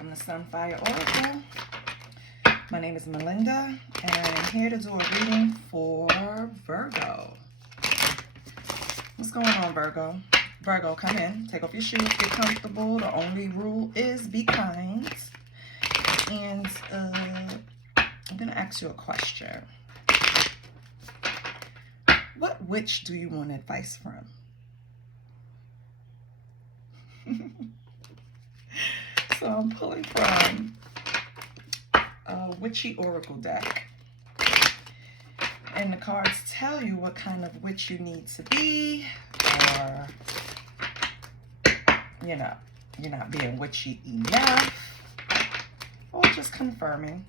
from the Sunfire Oracle. My name is Melinda, and I'm here to do a reading for Virgo. What's going on, Virgo? Virgo, come in. Take off your shoes. Get comfortable. The only rule is be kind. And I'm going to ask you a question. What witch do you want advice from? So I'm pulling from a witchy oracle deck. And the cards tell you what kind of witch you need to be, or, you know, you're not being witchy enough, or just confirming.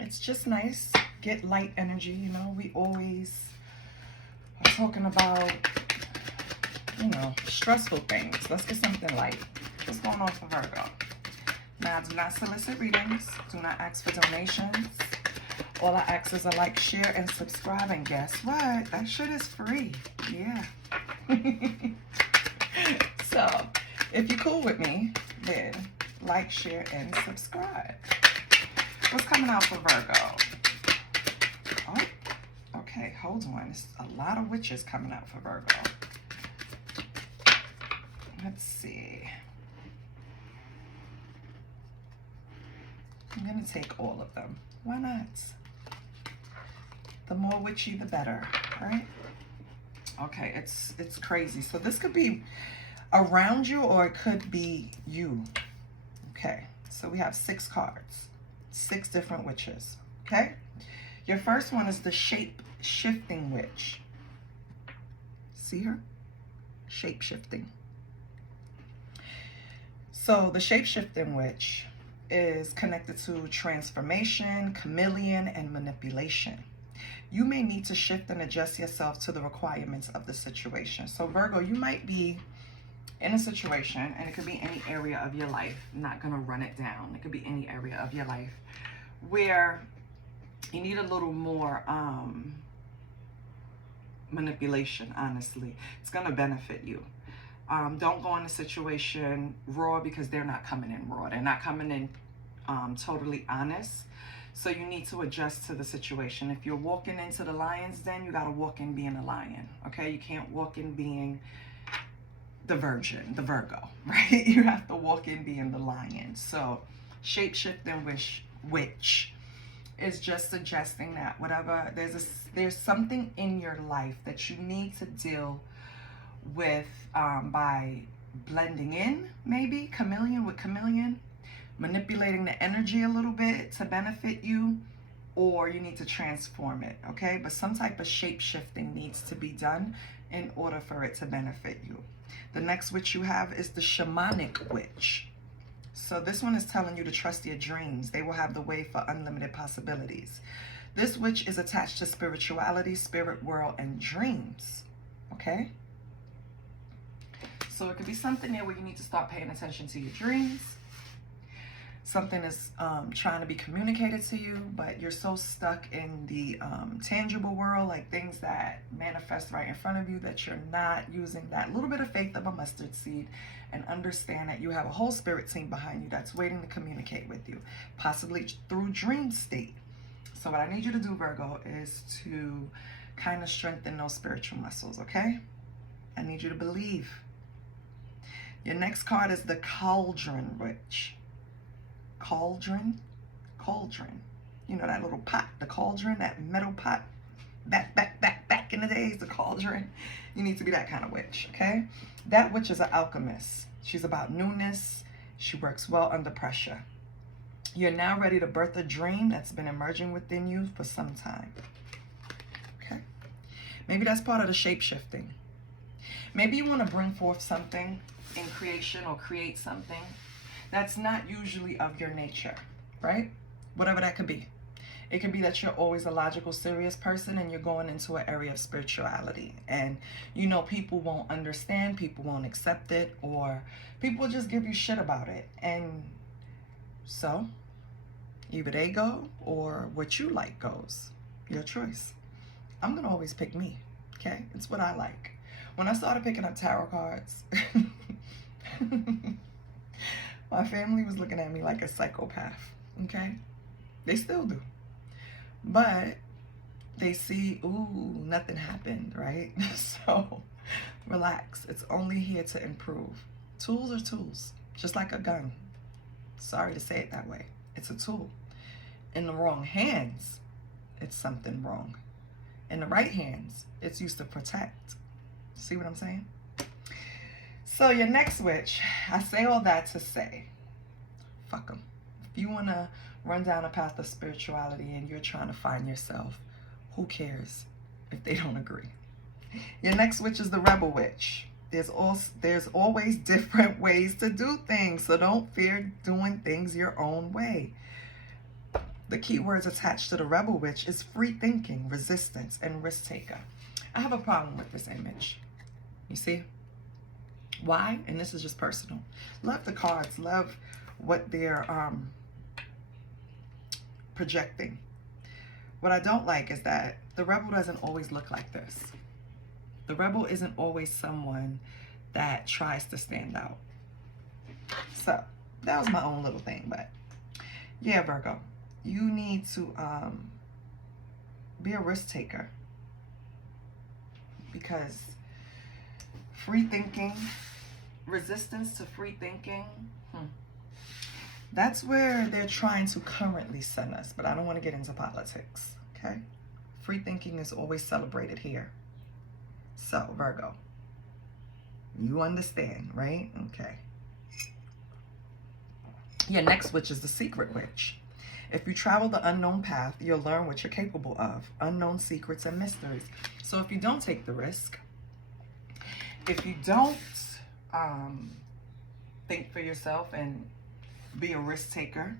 It's just nice. Get light energy, you know. We always are talking about, you know, stressful things. Let's get something light. What's going on for Virgo? Now, do not solicit readings. Do not ask for donations. All I ask is a like, share, and subscribe. And guess what? That shit is free. Yeah. So, if you're cool with me, then like, share, and subscribe. What's coming out for Virgo? Oh, okay. Hold on. There's a lot of witches coming out for Virgo. Let's see. I'm going to take all of them. Why not? The more witchy, the better, right? Okay, it's crazy. So this could be around you, or it could be you. Okay, so we have 6 cards. 6 different witches, okay? Your first one is the shape-shifting witch. See her? Shape-shifting. So the shape-shifting witch is connected to transformation, chameleon, and manipulation. You may need to shift and adjust yourself to the requirements of the situation. So Virgo, you might be in a situation, and it could be any area of your life. I'm not going to run it down. It could be any area of your life where you need a little more manipulation, honestly. It's going to benefit you. Don't go in a situation raw, because they're not coming in raw. They're not coming in totally honest. So you need to adjust to the situation. If you're walking into the lion's den, you got to walk in being a lion, okay? You can't walk in being the virgin, the Virgo, right? You have to walk in being the lion. So shape-shifting witch is just suggesting that whatever, there's something in your life that you need to deal with by blending in, maybe chameleon, manipulating the energy a little bit to benefit you, or you need to transform it, okay? But some type of shape-shifting needs to be done in order for it to benefit you. The next witch you have is the shamanic witch. So this one is telling you to trust your dreams. They will have the way for unlimited possibilities. This witch is attached to spirituality, spirit world, and dreams, okay? So it could be something there where you need to start paying attention to your dreams. Something is trying to be communicated to you, but you're so stuck in the tangible world, like things that manifest right in front of you, that you're not using that little bit of faith of a mustard seed and understand that you have a whole spirit team behind you that's waiting to communicate with you, possibly through dream state. So what I need you to do, Virgo, is to kind of strengthen those spiritual muscles, okay? I need you to believe. Your next card is the cauldron witch. Cauldron. You know that little pot, the cauldron, that metal pot. Back in the days, the cauldron. You need to be that kind of witch, okay? That witch is an alchemist. She's about newness. She works well under pressure. You're now ready to birth a dream that's been emerging within you for some time, okay? Maybe that's part of the shape-shifting. Maybe you want to bring forth something in creation, or create something that's not usually of your nature, right? Whatever that could be. It could be that you're always a logical, serious person, and you're going into an area of spirituality. And, you know, people won't understand, people won't accept it, or people will just give you shit about it. And so, either they go, or what you like goes. Your choice. I'm going to always pick me, okay? It's what I like. When I started picking up tarot cards, my family was looking at me like a psychopath, okay? They still do. But they see, ooh, nothing happened, right? So relax. It's only here to improve. Tools are tools, just like a gun. Sorry to say it that way. It's a tool. In the wrong hands, it's something wrong. In the right hands, it's used to protect. See what I'm saying? So your next witch, I say all that to say, fuck them. If you want to run down a path of spirituality and you're trying to find yourself, who cares if they don't agree? Your next witch is the rebel witch. There's always different ways to do things, so don't fear doing things your own way. The key words attached to the rebel witch is free thinking, resistance, and risk taker. I have a problem with this image. You see? Why? And this is just personal. Love the cards. Love what they're projecting. What I don't like is that the rebel doesn't always look like this. The rebel isn't always someone that tries to stand out. So that was my own little thing, but yeah, Virgo, you need to be a risk taker, because free thinking, resistance to free thinking, that's where they're trying to currently send us, but I don't want to get into politics, okay? Free thinking is always celebrated here. So, Virgo, you understand, right? Okay. Your next witch is the secret witch. If you travel the unknown path, you'll learn what you're capable of. Unknown secrets and mysteries. So if you don't take the risk, if you don't think for yourself and be a risk taker,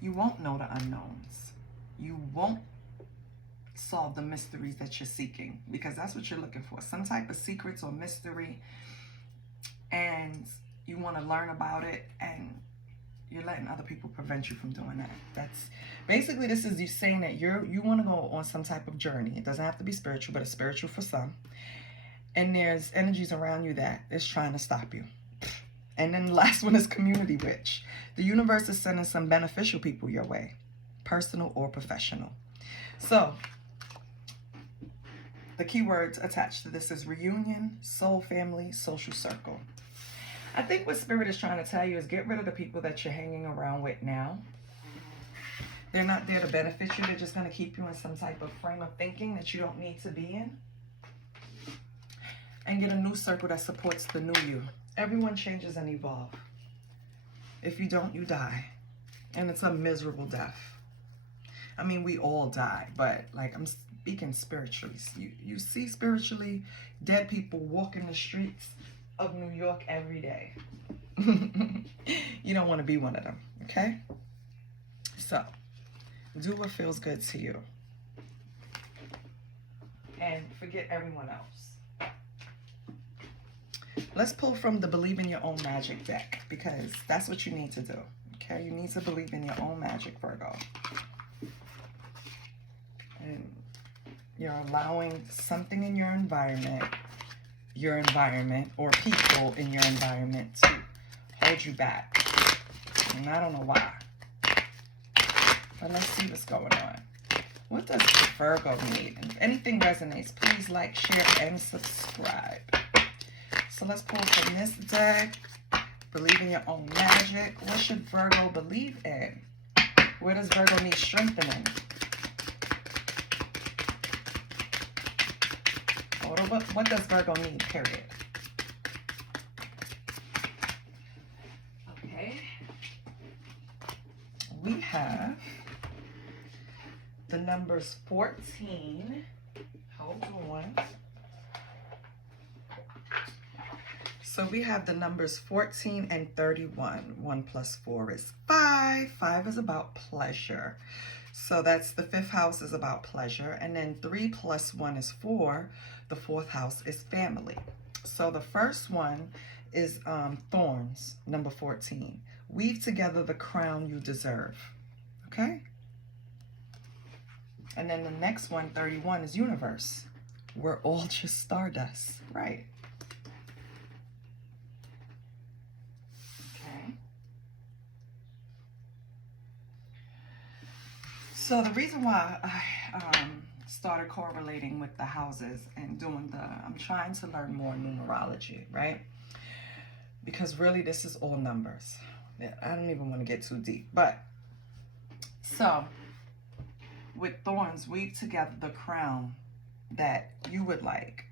you won't know the unknowns. You won't solve the mysteries that you're seeking, because that's what you're looking for. Some type of secrets or mystery, and you want to learn about it, and you're letting other people prevent you from doing that. That's basically, this is you saying that you want to go on some type of journey. It doesn't have to be spiritual, but it's spiritual for some. And there's energies around you that is trying to stop you. And then the last one is community witch. The universe is sending some beneficial people your way, personal or professional. So the keywords attached to this is reunion, soul family, social circle. I think what Spirit is trying to tell you is get rid of the people that you're hanging around with now. They're not there to benefit you. They're just going to keep you in some type of frame of thinking that you don't need to be in. And get a new circle that supports the new you. Everyone changes and evolve. If you don't, you die. And it's a miserable death. I mean, we all die, but like I'm speaking spiritually. You see spiritually dead people walking the streets of New York every day. You don't want to be one of them, okay? So, do what feels good to you. And forget everyone else. Let's pull from the Believe in Your Own Magic deck, because that's what you need to do, okay? You need to believe in your own magic, Virgo. And you're allowing something in your environment or people in your environment to hold you back. And I don't know why. But let's see what's going on. What does Virgo need? And if anything resonates, please like, share, and subscribe. So let's pull from this deck. Believe in your own magic. What should Virgo believe in? Where does Virgo need strengthening? What does Virgo need, period? Okay. We have the numbers 14. Hold on. So we have the numbers 14 and 31. 1 plus 4 is 5. 5 is about pleasure. So that's the 5th house is about pleasure. And then 3 plus 1 is 4. The 4th house is family. So the first one is thorns, number 14. Weave together the crown you deserve. Okay? And then the next one, 31, is universe. We're all just stardust, right? Okay. So the reason why I started correlating with the houses and I'm trying to learn more numerology, right? Because really this is all numbers. I don't even want to get too deep, but so with thorns, weave together the crown that you would like.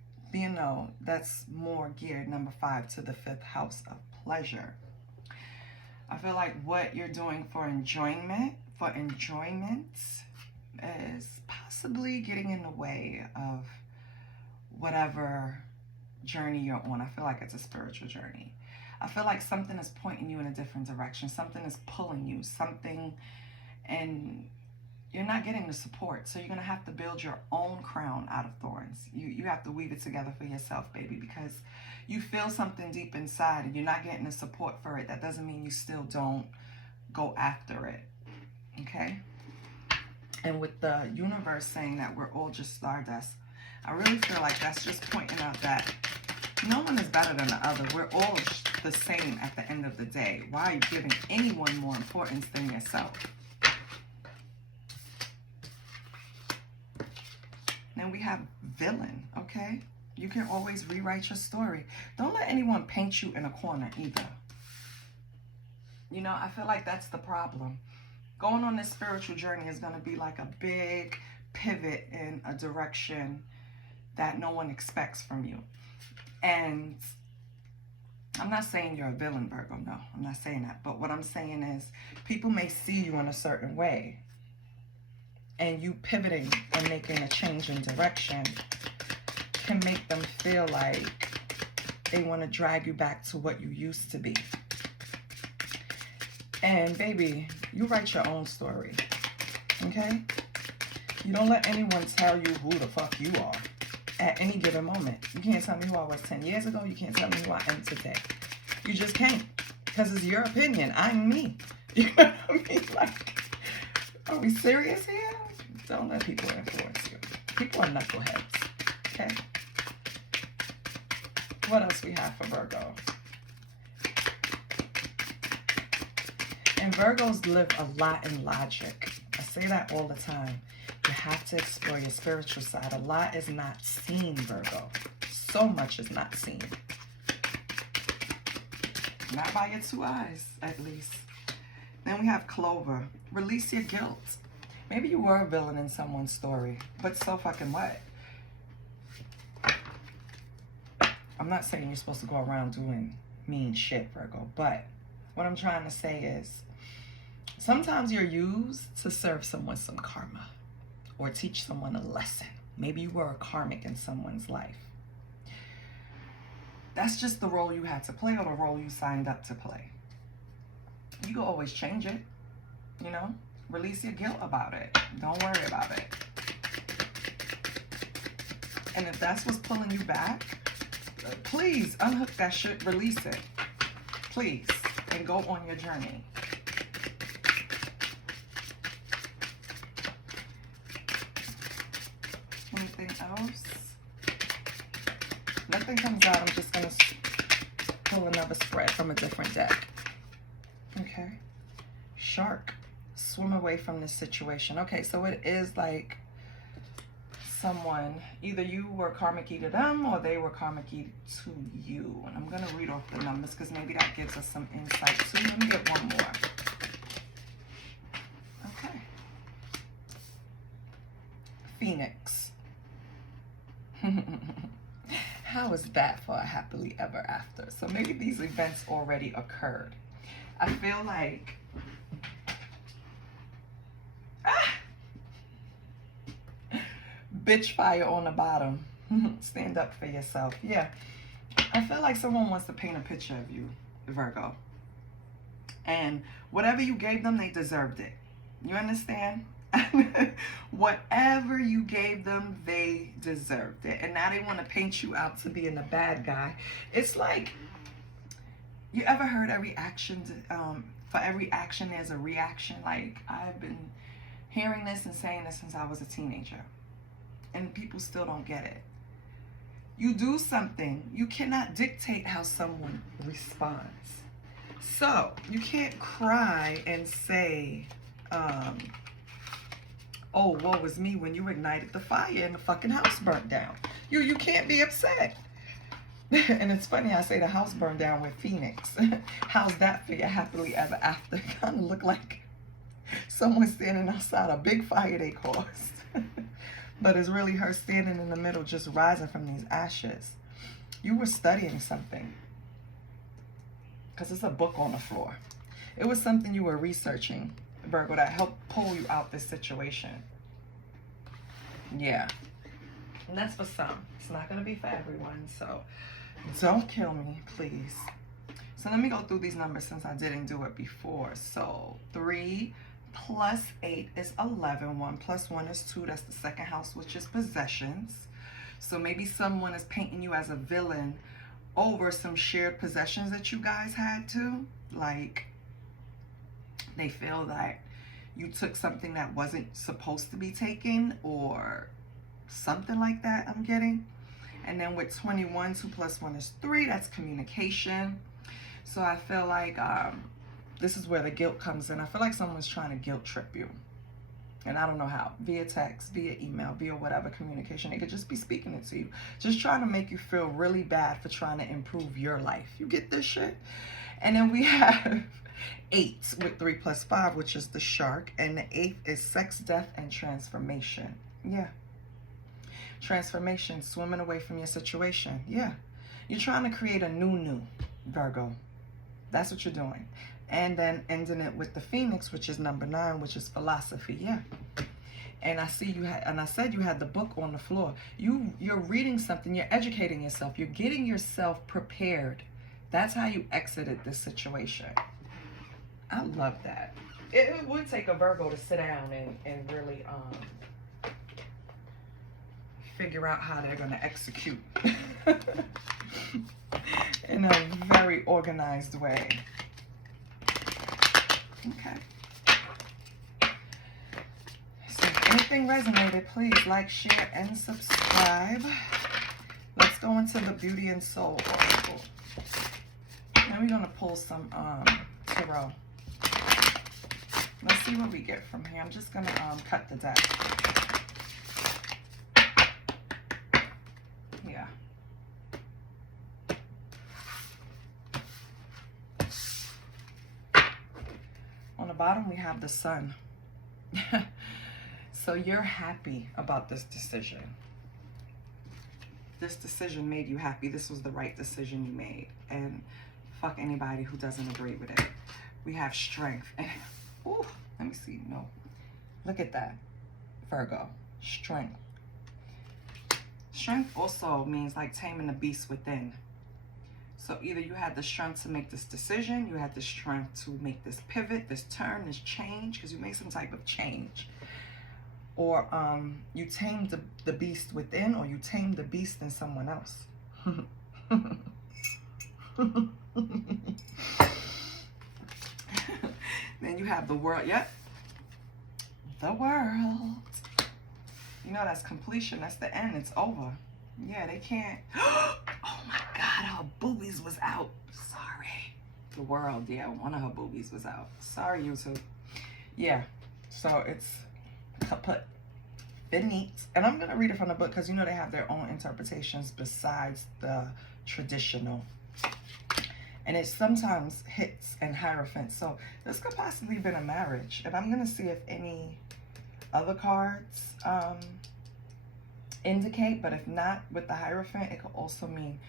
That's more geared, number 5, to the 5th house of pleasure. I feel like what you're doing for enjoyment is possibly getting in the way of whatever journey you're on. I feel like it's a spiritual journey. I feel like something is pointing you in a different direction. Something is pulling you, and you're not getting the support. So you're going to have to build your own crown out of thorns. You have to weave it together for yourself, baby, because you feel something deep inside and you're not getting the support for it. That doesn't mean you still don't go after it. Okay? And with the universe saying that we're all just stardust, I really feel like that's just pointing out that no one is better than the other. We're all the same at the end of the day. Why are you giving anyone more importance than yourself? Then we have villain, okay? You can always rewrite your story. Don't let anyone paint you in a corner either. I feel like that's the problem. Going on this spiritual journey is going to be like a big pivot in a direction that no one expects from you. And I'm not saying you're a villain, Virgo. No, I'm not saying that. But what I'm saying is people may see you in a certain way. And you pivoting and making a change in direction can make them feel like they want to drag you back to what you used to be. And baby, you write your own story, okay? You don't let anyone tell you who the fuck you are at any given moment. You can't tell me who I was 10 years ago. You can't tell me who I am today. You just can't, because it's your opinion. I'm me. You know what I mean? Like, are we serious here? Don't let people influence you. People are knuckleheads, okay? What else we have for Virgo? And Virgos live a lot in logic. I say that all the time. You have to explore your spiritual side. A lot is not seen, Virgo. So much is not seen. Not by your 2 eyes, at least. Then we have Clover. Release your guilt. Maybe you were a villain in someone's story, but so fucking what? I'm not saying you're supposed to go around doing mean shit, Virgo, but what I'm trying to say is sometimes you're used to serve someone some karma or teach someone a lesson. Maybe you were a karmic in someone's life. That's just the role you had to play or the role you signed up to play. You can always change it, Release your guilt about it. Don't worry about it. And if that's what's pulling you back, please unhook that shit, release it. Please. And go on your journey. Anything else? Nothing comes out. I'm just going to pull another spread from a different deck. Okay. Shark. Swim away from this situation. Okay, so it is like someone, either you were karmic-y to them or they were karmic-y to you. And I'm going to read off the numbers because maybe that gives us some insight too. Let me get one more. Okay. Phoenix. How is that for a happily ever after? So maybe these events already occurred. I feel like bitch fire on the bottom. Stand up for yourself. Yeah. I feel like someone wants to paint a picture of you, Virgo. And whatever you gave them, they deserved it. You understand? Whatever you gave them, they deserved it. And now they want to paint you out to being the bad guy. It's like, you ever heard every action, for every action there's a reaction? Like, I've been hearing this and saying this since I was a teenager. And people still don't get it. You do something. You cannot dictate how someone responds. So you can't cry and say, oh, woe was me when you ignited the fire and the fucking house burnt down. You can't be upset. And it's funny, I say the house burned down with Phoenix. How's that for your happily ever after? Kind of look like someone standing outside a big fire they caused. But it's really her standing in the middle just rising from these ashes. You were studying something. Because it's a book on the floor. It was something you were researching, Virgo, that helped pull you out this situation. Yeah. And that's for some. It's not going to be for everyone. So don't kill me, please. So let me go through these numbers since I didn't do it before. So 3 plus 8 is 11. 1 plus 1 is 2. That's the second house, which is possessions. So maybe someone is painting you as a villain over some shared possessions that you guys had too. Like, they feel that you took something that wasn't supposed to be taken or something like that, I'm getting. And then with 21, 2 plus 1 is 3. That's communication. So I feel like this is where the guilt comes in. I feel like someone's trying to guilt trip you. And I don't know how. Via text, via email, via whatever communication. They could just be speaking it to you. Just trying to make you feel really bad for trying to improve your life. You get this shit? And then we have 8 with 3 plus 5, which is the shark. And the 8th is sex, death, and transformation. Yeah. Transformation, swimming away from your situation. Yeah. You're trying to create a new, Virgo. That's what you're doing. And then ending it with the Phoenix, which is number 9, which is philosophy. Yeah. And I see you had, and I said you had the book on the floor. You're reading something. You're educating yourself. You're getting yourself prepared. That's how you exited this situation. I love that. It would take a Virgo to sit down and really figure out how they're going to execute in a very organized way. Okay. So if anything resonated, please like, share, and subscribe. Let's go into the Beauty and Soul Oracle. Now we're going to pull some tarot. Let's see what we get from here. I'm just going to cut the deck. Yeah. On the bottom, we have the Sun. So you're happy about this decision. This decision made you happy. This was the right decision you made. And fuck anybody who doesn't agree with it. We have strength. Ooh, let me see. No. Look at that. Virgo. Strength. Strength also means like taming the beast within. So either you had the strength to make this decision, you had the strength to make this pivot, this turn, this change, because you made some type of change. Or you tamed the beast within, or you tamed the beast in someone else. Then you have the world. Yep. The world. You know, that's completion. That's the end. It's over. Yeah, they can't. Oh my God, her boobies was out. Sorry. The world, yeah, one of her boobies was out. Sorry, YouTube. Yeah, so it's kaput. Beneath. And I'm going to read it from the book because you know they have their own interpretations besides the traditional. And it sometimes hits and Hierophant. So this could possibly have been a marriage. And I'm going to see if any other cards indicate. But if not, with the Hierophant, it could also mean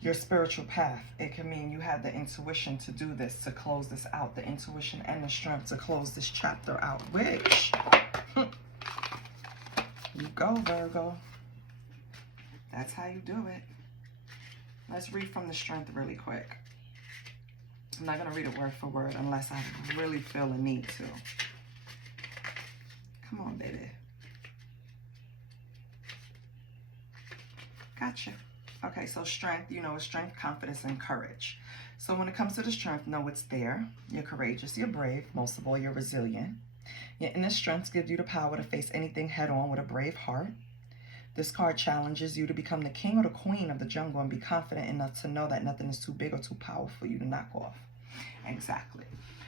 your spiritual path. It can mean you had the intuition to do this, to close this out. The intuition and the strength to close this chapter out. Which, you go, Virgo. That's how you do it. Let's read from the strength really quick. I'm not going to read it word for word unless I really feel a need to. Come on, baby. Gotcha. Okay, so strength, you know, is strength, confidence, and courage. So when it comes to the strength, know it's there. You're courageous, you're brave. Most of all, you're resilient. Your inner strength gives you the power to face anything head on with a brave heart. This card challenges you to become the king or the queen of the jungle and be confident enough to know that nothing is too big or too powerful for you to knock off. Exactly.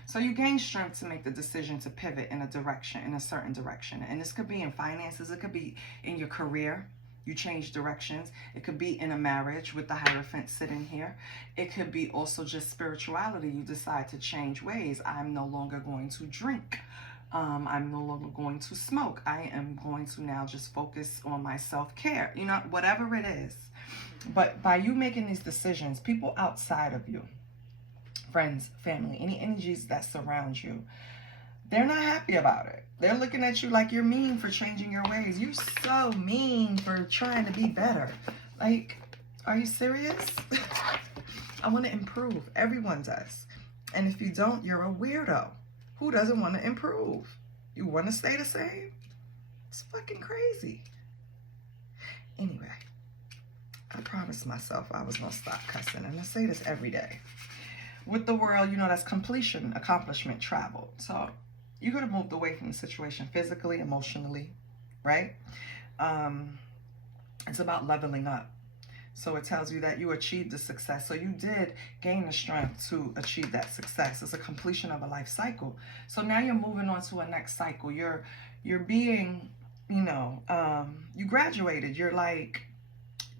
So you gain strength to make the decision to pivot in a direction, in a certain direction. And this could be in finances. It could be in your career. You change directions. It could be in a marriage with the Hierophant sitting here. It could be also just spirituality. You decide to change ways. I'm no longer going to drink. I'm no longer going to smoke. I am going to now just focus on my self-care. You know, whatever it is. But by you making these decisions, people outside of you, friends, family, any energies that surround you, they're not happy about it. They're looking at you like you're mean for changing your ways. You're so mean for trying to be better. Like, are you serious? I want to improve. Everyone does. And if you don't, you're a weirdo. Who doesn't want to improve? You want to stay the same? It's fucking crazy. Anyway, I promised myself I was going to stop cussing. And I say this every day. With the world, you know, that's completion, accomplishment, travel. So you could have moved away from the situation physically, emotionally, right? It's about leveling up. So it tells you that you achieved the success. So you did gain the strength to achieve that success. It's a completion of a life cycle. So now you're moving on to a next cycle. You're being, you know, you graduated. You're like,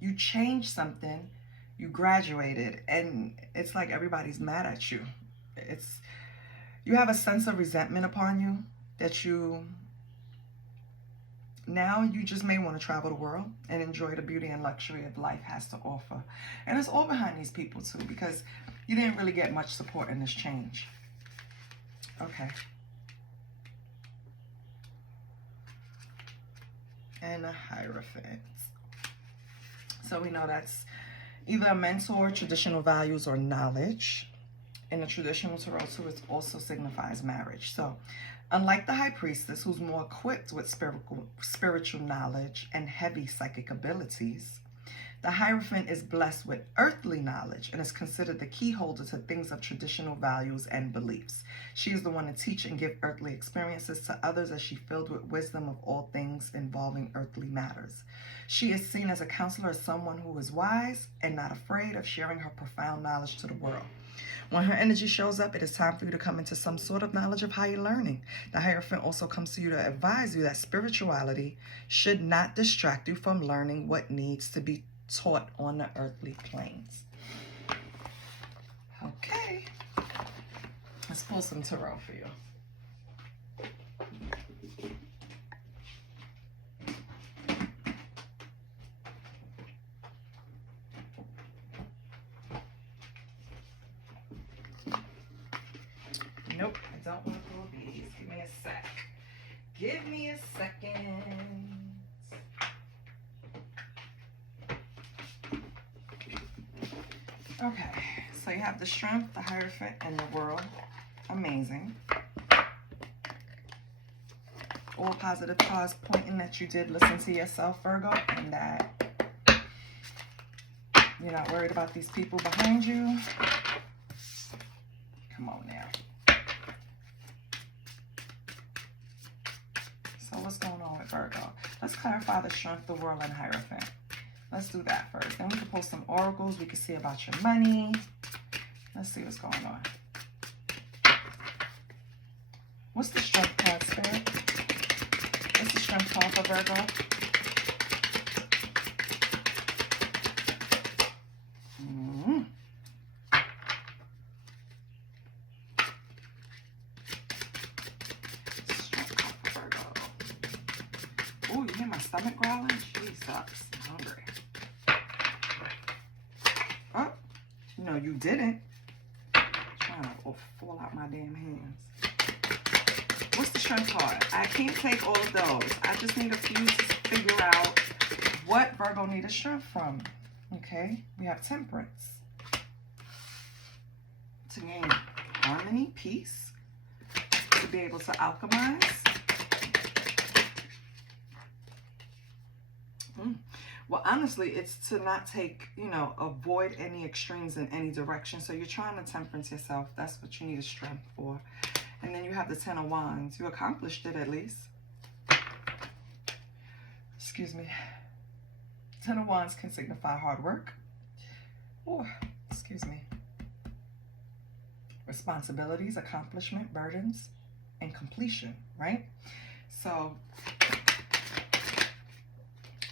you changed something. You graduated, and it's like everybody's mad at you. You have a sense of resentment upon you that now you just may want to travel the world and enjoy the beauty and luxury of life has to offer. And it's all behind these people too, because you didn't really get much support in this change. Okay. And a Hierophant. So we know that's either a mentor, traditional values, or knowledge. In the traditional tarot too, it also signifies marriage. So unlike the High Priestess, who's more equipped with spiritual knowledge and heavy psychic abilities, the Hierophant is blessed with earthly knowledge and is considered the key holder to things of traditional values and beliefs. She is the one to teach and give earthly experiences to others, as she filled with wisdom of all things involving earthly matters. She is seen as a counselor, as someone who is wise and not afraid of sharing her profound knowledge to the world. When her energy shows up, it is time for you to come into some sort of knowledge of higher learning. The Hierophant also comes to you to advise you that spirituality should not distract you from learning what needs to be taught on the earthly planes. Okay. Let's pull some tarot for you. Nope, I don't want to pull these. Give me a sec. Give me a second. Okay, so you have the Strength, the Hierophant, and the World. Amazing. All positive cards pointing that you did listen to yourself, Virgo, and that you're not worried about these people behind you. Come on now. So what's going on with Virgo? Let's clarify the Strength, the World, and Hierophant. Let's do that first. Then we can pull some oracles. We can see about your money. Let's see what's going on. What's the Strength card, Spirit? What's the Strength card for Virgo? Oh, you hear my stomach growling? Jesus, I'm hungry. Oh, no, you didn't. I'm trying to fall out my damn hands. What's the Strength card? I can't take all of those. I just need a few to figure out what Virgo needs a strength from. Okay, we have Temperance. To gain harmony, peace, to be able to alchemize. Well, honestly, it's to not take, avoid any extremes in any direction. So you're trying to temperance yourself. That's what you need a strength for. And then you have the Ten of Wands. You accomplished it at least. Excuse me. Ten of Wands can signify hard work. Oh, excuse me. Responsibilities, accomplishment, burdens, and completion, right? So,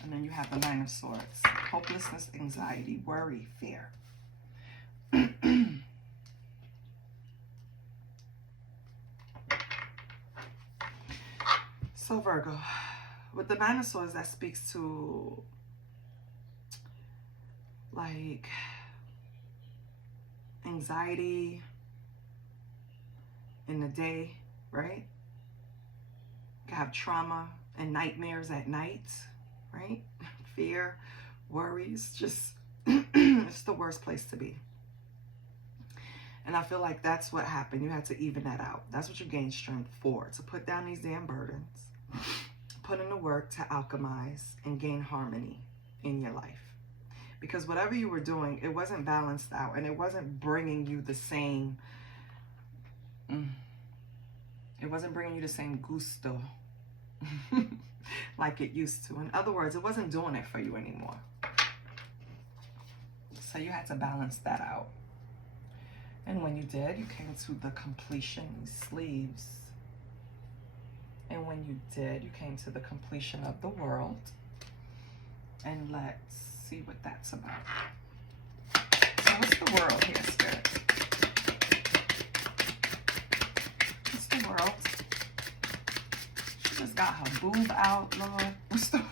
and then you have the Nine of Swords. Hopelessness, anxiety, worry, fear. So Virgo, with the Nine of Swords, that speaks to like anxiety in the day, right? You have trauma and nightmares at night, right? Fear, worries, just it's the worst place to be. And I feel like that's what happened. You had to even that out. That's what you gained strength for, to put down these damn burdens, put in the work to alchemize and gain harmony in your life. Because whatever you were doing, it wasn't balanced out, and it wasn't bringing you the same, it wasn't bringing you the same gusto like it used to. In other words, it wasn't doing it for you anymore. So you had to balance that out. And when you did, you came to the completion, these sleeves. And when you did, you came to the completion of the world. And let's see what that's about. So what's the world here, Spirit? What's the world? She just got her boob out, Lord. What's the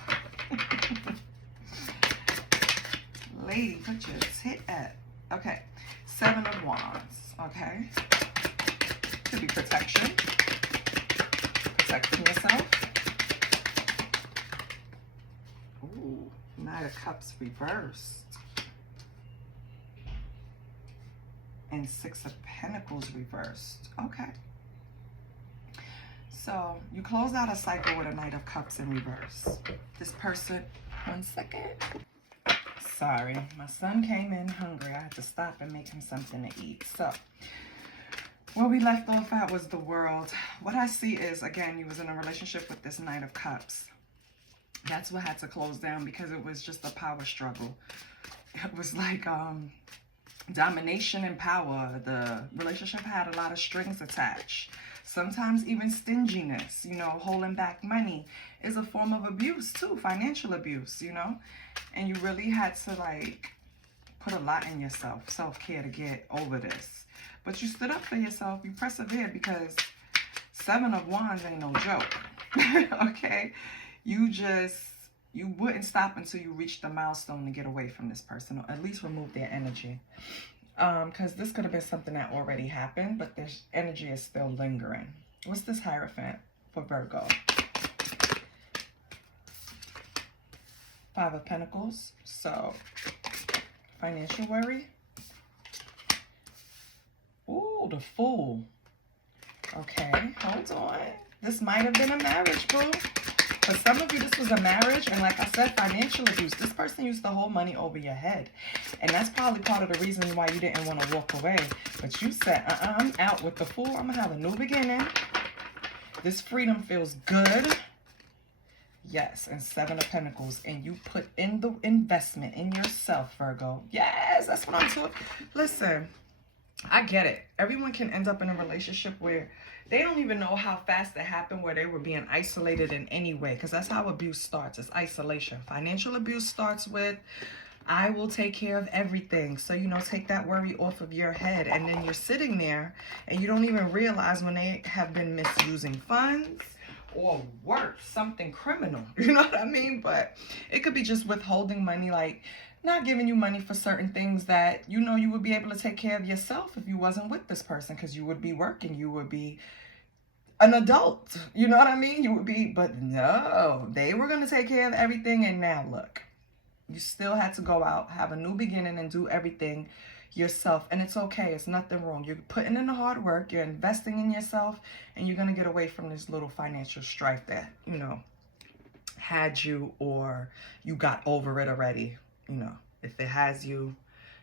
lady, put your tit at. Okay. Seven of Wands, okay? Could be protection. Protecting yourself. Ooh, Knight of Cups reversed. And Six of Pentacles reversed. Okay. So, you close out a cycle with a Knight of Cups in reverse. This person, one second. Sorry, my son came in hungry. I had to stop and make him something to eat. So, where we left off at was the world. What I see is, again, you was in a relationship with this Knight of Cups. That's what had to close down because it was just a power struggle. It was like domination and power. The relationship had a lot of strings attached. Sometimes even stinginess, you know, holding back money is a form of abuse too, financial abuse, you know. And you really had to like put a lot in yourself, self-care, to get over this. But you stood up for yourself, you persevered, because Seven of Wands ain't no joke. Okay? You wouldn't stop until you reached the milestone to get away from this person, or at least remove their energy. Because this could have been something that already happened, but this energy is still lingering. What's this Hierophant for Virgo? Five of Pentacles. So, financial worry. Ooh, the Fool. Okay, hold on. This might have been a marriage, boo. For some of you, this was a marriage, and like I said, financial abuse. This person used to hold money over your head. And that's probably part of the reason why you didn't want to walk away. But you said, I'm out with the Fool. I'm going to have a new beginning. This freedom feels good. Yes, and Seven of Pentacles. And you put in the investment in yourself, Virgo. Yes, that's what I'm talking. Listen, I get it. Everyone can end up in a relationship where they don't even know how fast it happened, where they were being isolated in any way. Because that's how abuse starts. It's isolation. Financial abuse starts with, I will take care of everything. So, you know, take that worry off of your head. And then you're sitting there and you don't even realize when they have been misusing funds or worse, something criminal. You know what I mean? But it could be just withholding money, like not giving you money for certain things that, you know, you would be able to take care of yourself if you wasn't with this person, because you would be working. You would be an adult. You know what I mean? You would be, but no, they were going to take care of everything. And now look. You still had to go out, have a new beginning, and do everything yourself. And it's okay. It's nothing wrong. You're putting in the hard work. You're investing in yourself. And you're going to get away from this little financial strife that, you know, had you, or you got over it already. You know, if it has you,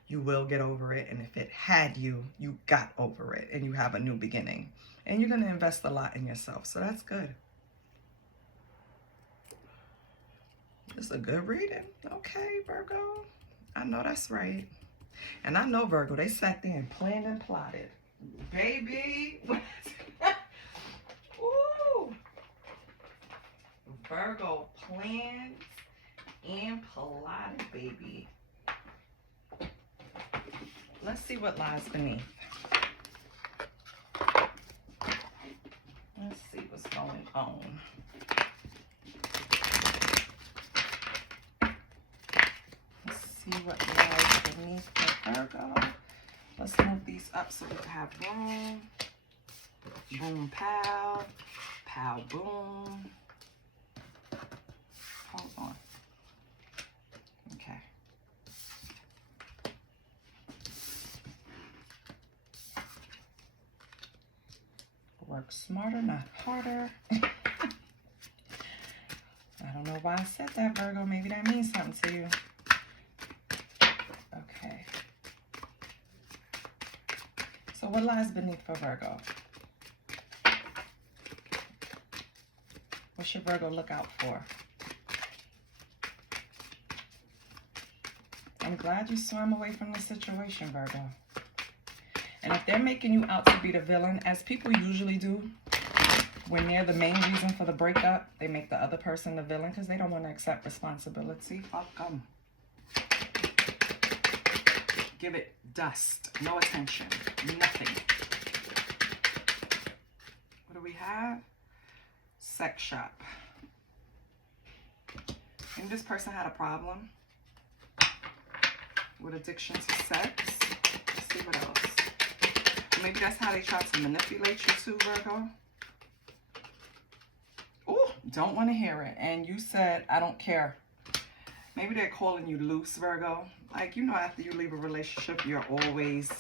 you will get over it. And if it had you, you got over it. And you have a new beginning. And you're going to invest a lot in yourself. So that's good. It's a good reading. Okay, Virgo. I know that's right. And I know Virgo, they sat there and planned and plotted. Baby. Ooh. Virgo planned and plotted, baby. Let's see what lies beneath. Let's see what's going on. Let's see what lies beneath the Virgo. Let's move these up so we can have room. Boom, pow. Pow, boom. Hold on. Okay. Work smarter, not harder. I don't know why I said that, Virgo. Maybe that means something to you. Okay. So what lies beneath for Virgo? What should Virgo look out for? I'm glad you swam away from the situation, Virgo. And if they're making you out to be the villain, as people usually do, when they're the main reason for the breakup, they make the other person the villain because they don't want to accept responsibility. Fuck them. Give it dust. No attention. Nothing. What do we have? Sex shop. And this person had a problem with addiction to sex. Let's see what else. Maybe that's how they try to manipulate you too, Virgo. Oh, don't want to hear it. And you said, I don't care. Maybe they're calling you loose, Virgo. Like, you know, after you leave a relationship, you're always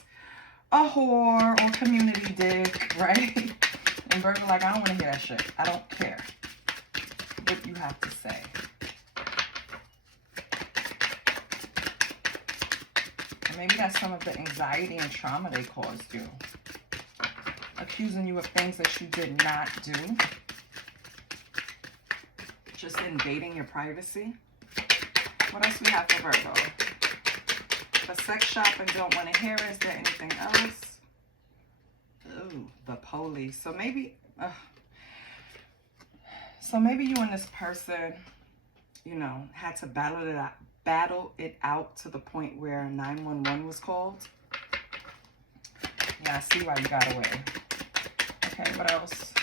a whore or community dick, right? And Virgo, like, I don't want to hear that shit. I don't care what you have to say. Maybe that's some of the anxiety and trauma they caused you. Accusing you of things that you did not do. Just invading your privacy. What else we have for Virgo? The sex shop and don't want to hear it. Is there anything else? Ooh, the police. So maybe you and this person, you know, had to battle it out to the point where 911 was called. Yeah, I see why you got away. Okay, what else?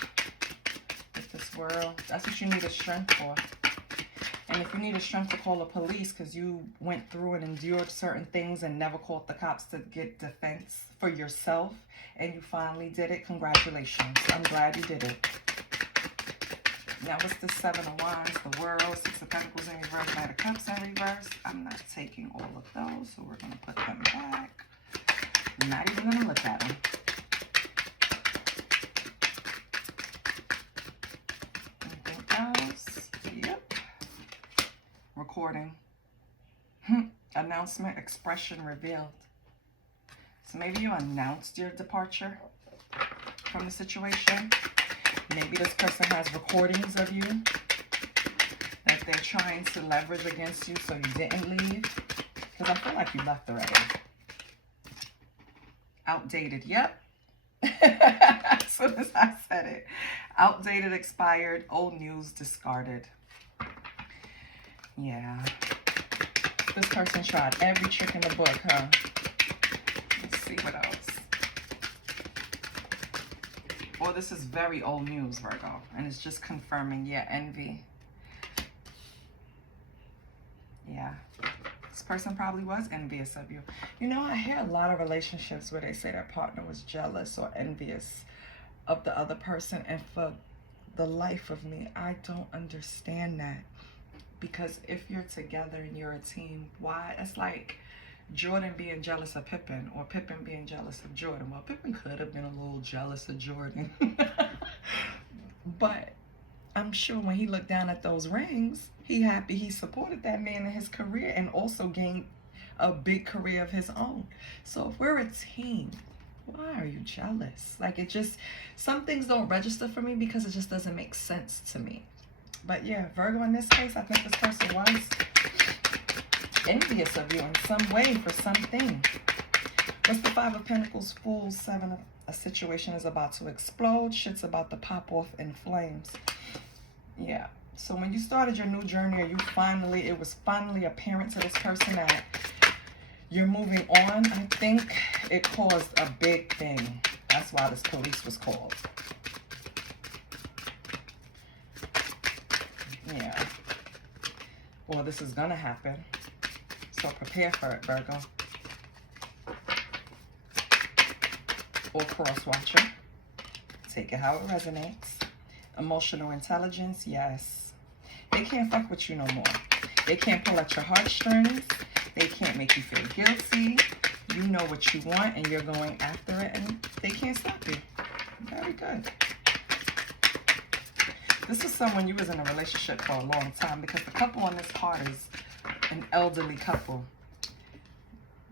With this world, that's what you need a strength for. And if you need a strength to call the police because you went through and endured certain things and never called the cops to get defense for yourself, and you finally did it, congratulations. I'm glad you did it. Now, what's the Seven of Wands, the World, Six of Pentacles in reverse, Knight of Cups in reverse? I'm not taking all of those, so we're going to put them back. I'm not even going to look at them. Anything else? Yep. Recording. Announcement, expression revealed. So maybe you announced your departure from the situation. Maybe this person has recordings of you that they're trying to leverage against you so you didn't leave. Because I feel like you left already. Outdated, yep. As soon as I said it. Outdated, expired, old news, discarded. Yeah. This person tried every trick in the book, huh? Let's see what else. Or this is very old news, Virgo. And it's just confirming, yeah, envy. Yeah. This person probably was envious of you. You know, I hear a lot of relationships where they say their partner was jealous or envious of the other person. And for the life of me, I don't understand that. Because if you're together and you're a team, why? It's like Jordan being jealous of Pippen or Pippen being jealous of Jordan. Well, Pippen could have been a little jealous of Jordan. But I'm sure when he looked down at those rings, he happy he supported that man in his career and also gained a big career of his own. So if we're a team, why are you jealous? Like, it just, some things don't register for me because it just doesn't make sense to me. But yeah, Virgo, in this case, I think this person was envious of you in some way for something. What's the Five of Pentacles, Fool, Seven? A situation is about to explode. Shit's about to pop off in flames. Yeah. So when you started your new journey, or it was finally apparent to this person that you're moving on, I think it caused a big thing. That's why this police was called. Yeah. Or this is gonna happen. So prepare for it, Virgo. Or cross watcher. Take it how it resonates. Emotional intelligence, yes. They can't fuck with you no more. They can't pull at your heartstrings. They can't make you feel guilty. You know what you want and you're going after it, and they can't stop you. Very good. This is someone you was in a relationship for a long time, because the couple on this card is an elderly couple.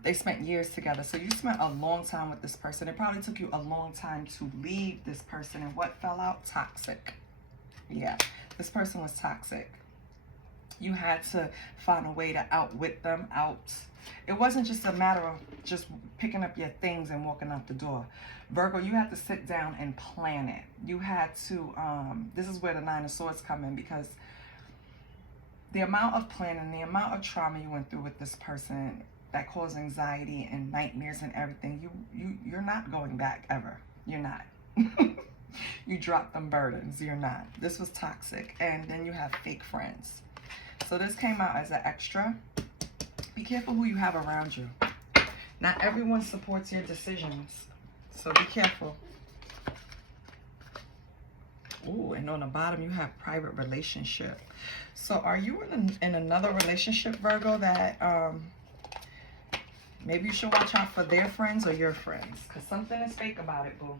They spent years together. So you spent a long time with this person. It probably took you a long time to leave this person. And what fell out? Toxic. Yeah, this person was toxic. You had to find a way to outwit them, It wasn't just a matter of just picking up your things and walking out the door. Virgo, you had to sit down and plan it. You had to, this is where the Nine of Swords come in, because the amount of planning, the amount of trauma you went through with this person that caused anxiety and nightmares and everything, you're not going back ever. You're not. You dropped them burdens. You're not. This was toxic. And then you have fake friends. So this came out as an extra. Be careful who you have around you. Not everyone supports your decisions. So be careful. Ooh, and on the bottom you have private relationship. So are you in another relationship, Virgo, that maybe you should watch out for their friends or your friends? Because something is fake about it, boo.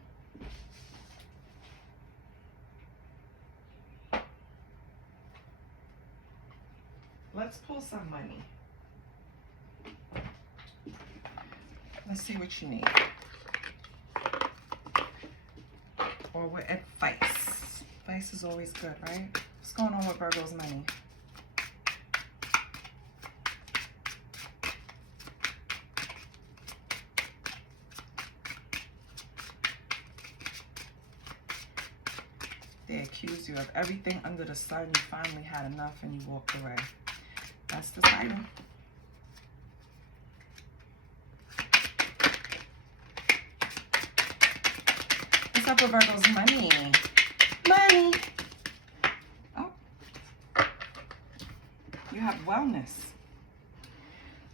Let's pull some money. Let's see what you need. Or what advice. Advice is always good, right? What's going on with Virgo's money? They accuse you of everything under the sun. You finally had enough and you walked away. That's the title. What's up with Virgo's money? Money. Oh. You have wellness.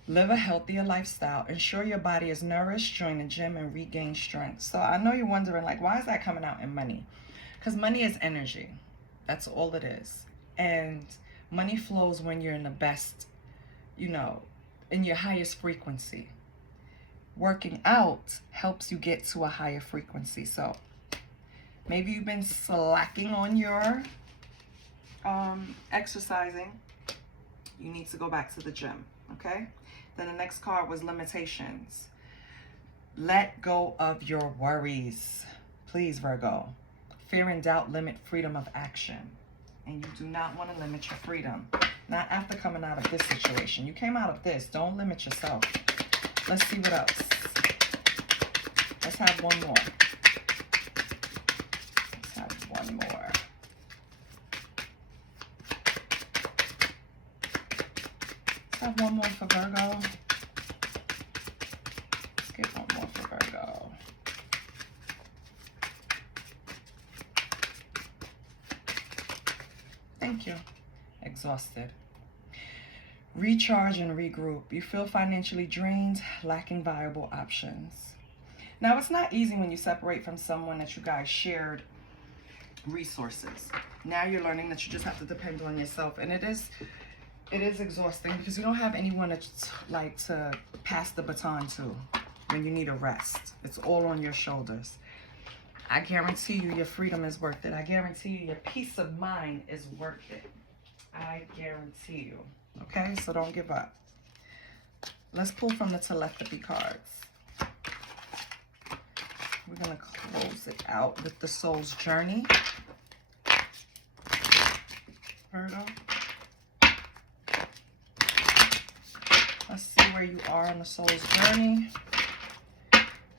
Live a healthier lifestyle. Ensure your body is nourished. Join the gym and regain strength. So I know you're wondering, like, why is that coming out in money? Because money is energy. That's all it is. And money flows when you're in the best, you know, in your highest frequency. Working out helps you get to a higher frequency. So maybe you've been slacking on your exercising. You need to go back to the gym, okay? Then the next card was limitations. Let go of your worries. Please, Virgo. Fear and doubt limit freedom of action. And you do not want to limit your freedom. Not after coming out of this situation. You came out of this. Don't limit yourself. Let's see what else. Let's have one more. Let's have one more. Let's have one more for Virgo. Let's get one more for Virgo. Thank you. Exhausted. Recharge and regroup. You feel financially drained, lacking viable options. Now, it's not easy when you separate from someone that you guys shared resources. Now you're learning that you just have to depend on yourself. And it is exhausting because you don't have anyone to pass the baton to when you need a rest. It's all on your shoulders. I guarantee you your freedom is worth it. I guarantee you your peace of mind is worth it. I guarantee you. Okay, so don't give up. Let's pull from the telepathy cards. We're going to close it out with the soul's journey. Virgo. Let's see where you are on the soul's journey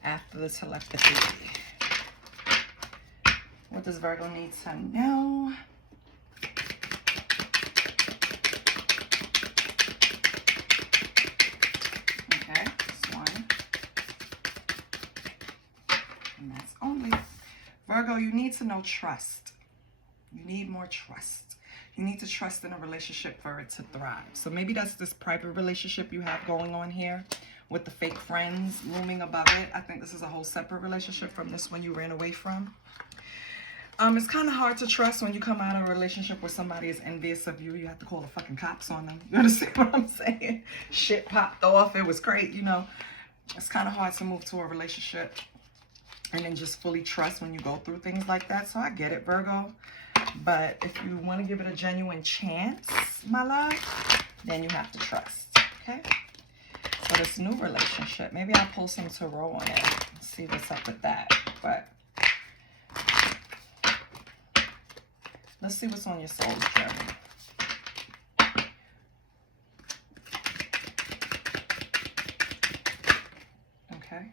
after the telepathy. What does Virgo need to know? Okay, this one. And that's only. Virgo, you need to know trust. You need more trust. You need to trust in a relationship for it to thrive. So maybe that's this private relationship you have going on here with the fake friends looming above it. I think this is a whole separate relationship from this one you ran away from. It's kind of hard to trust when you come out of a relationship where somebody is envious of you. You have to call the fucking cops on them. You understand what I'm saying? Shit popped off. It was great, you know. It's kind of hard to move to a relationship and then just fully trust when you go through things like that. So I get it, Virgo. But if you want to give it a genuine chance, my love, then you have to trust, okay? So this new relationship, maybe I'll pull some tarot on it and see what's up with that. But let's see what's on your soul's journey. Okay.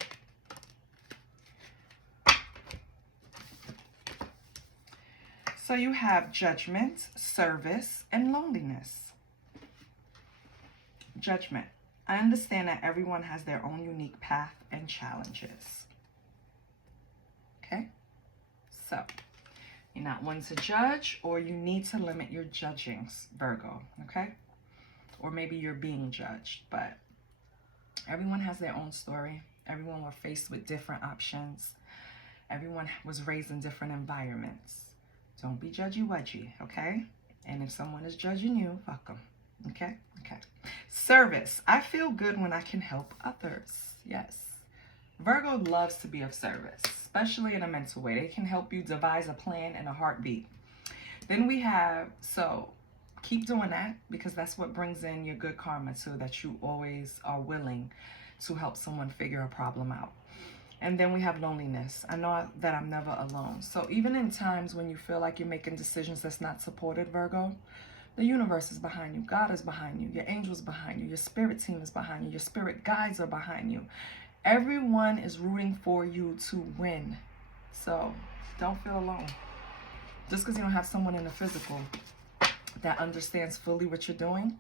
So you have judgment, service, and loneliness. Judgment. I understand that everyone has their own unique path and challenges. Okay? So, you're not one to judge, or you need to limit your judgings, Virgo. Okay? Or maybe you're being judged, but everyone has their own story. Everyone were faced with different options. Everyone was raised in different environments. Don't be judgy-wudgy, okay? And if someone is judging you, fuck them, okay? Okay. Service. I feel good when I can help others. Yes. Virgo loves to be of service, especially in a mental way. They can help you devise a plan in a heartbeat. Then we have, so keep doing that because that's what brings in your good karma too, that you always are willing to help someone figure a problem out. And then we have loneliness. I know that I'm never alone. So even in times when you feel like you're making decisions that's not supported, Virgo, the universe is behind you. God is behind you. Your angels behind you. Your spirit team is behind you. Your spirit guides are behind you. Everyone is rooting for you to win. So don't feel alone. Just because you don't have someone in the physical that understands fully what you're doing,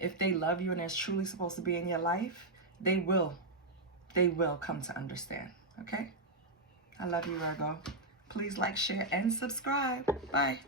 if they love you and is truly supposed to be in your life, they will come to understand, okay? I love you, Virgo. Please like, share, and subscribe. Bye.